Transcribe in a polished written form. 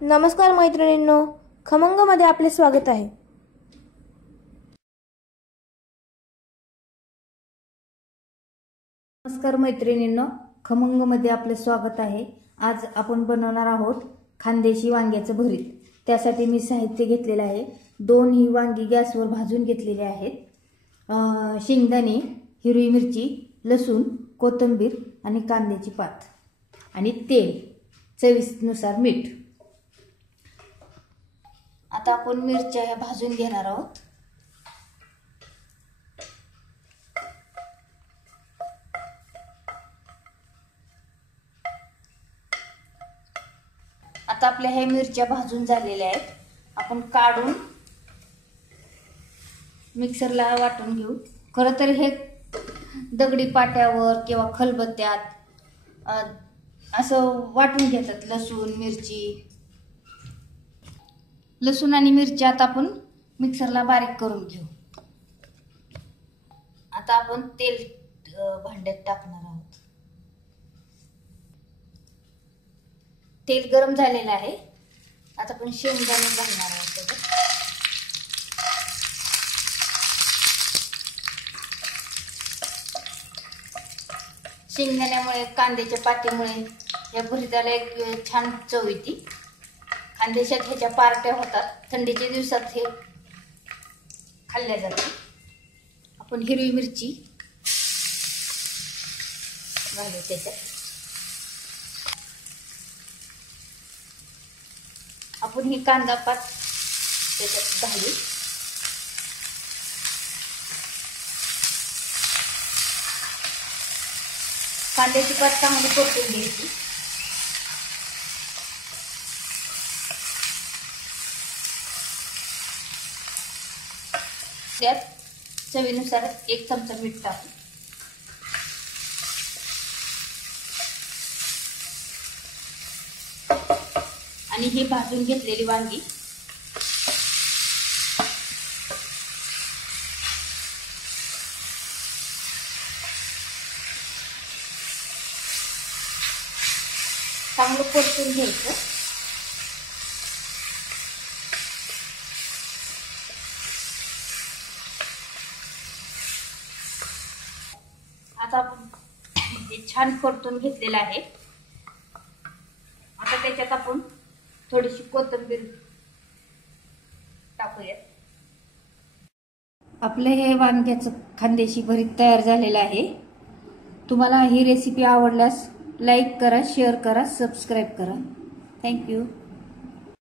नमस्कार मैत्रिणींनो, खमंगमध्ये आपले स्वागत आहे। नमस्कार मैत्रिणींनो, खमंगमध्ये आपले स्वागत आहे। आज आपण बनवणार आहोत खानदेशी वांग्याचं भरीत। त्यासाठी मी साहित्य घेतलेले आहे। 2 ही वांगी गॅसवर भाजून घेतलेली आहेत। शेंगदाणे, हिरवी मिरची, लसूण, कोथिंबीर आणि कांद्याची पात आणि तेल, चवीनुसार मीठ। आता आपण मिरच्या भाजून घेणार आहोत। आता आपल्या ह्या मिरच्या भाजून झालेल्या आहेत। आपण काढून मिक्सरला वाटून घेऊ। खरं तर हे दगडी पाट्यावर किंवा खलबत्त्यात असं वाटून घेतात लसूण मिरची। लसूण आणि मिरच्या आता आपण मिक्सरला बारीक करून घेऊ। आता आपण तेल भांड्यात टाकणार आहोत। तेल गरम झालेलं आहे। आता आपण शेंगदाणे घालणार आहोत त्याच्यात। शेंगदाण्यामुळे, कांद्याच्या पातीमुळे या भरीताला एक छान चव येते। खानदेशात ह्याच्या पार्ट्या होतात। थंडीच्या दिवसात हे खाल्ल्या जाते। आपण हिरवी मिरची घालू त्याच्यात। आपण ही कांदा पात त्याच्यात घालू। कांद्याची पात चांगली परतून घ्यायची। त्यात चवीनुसार 1 चमचा मीठ टाकू। आणि ही भाजून घेतलेली वांगी चांगलं परतून घ्यायचं। आता आपण हे छान परतून घेतलेलं आहे। आता त्याच्यात आपण थोडीशी कोथिंबीर टाकूयात। आपले हे वांग्याचं खानदेशी भरीत तयार झालेलं आहे। तुम्हाला ही रेसिपी आवडल्यास लाईक करा, शेअर करा, सबस्क्राईब करा। थँक्यू।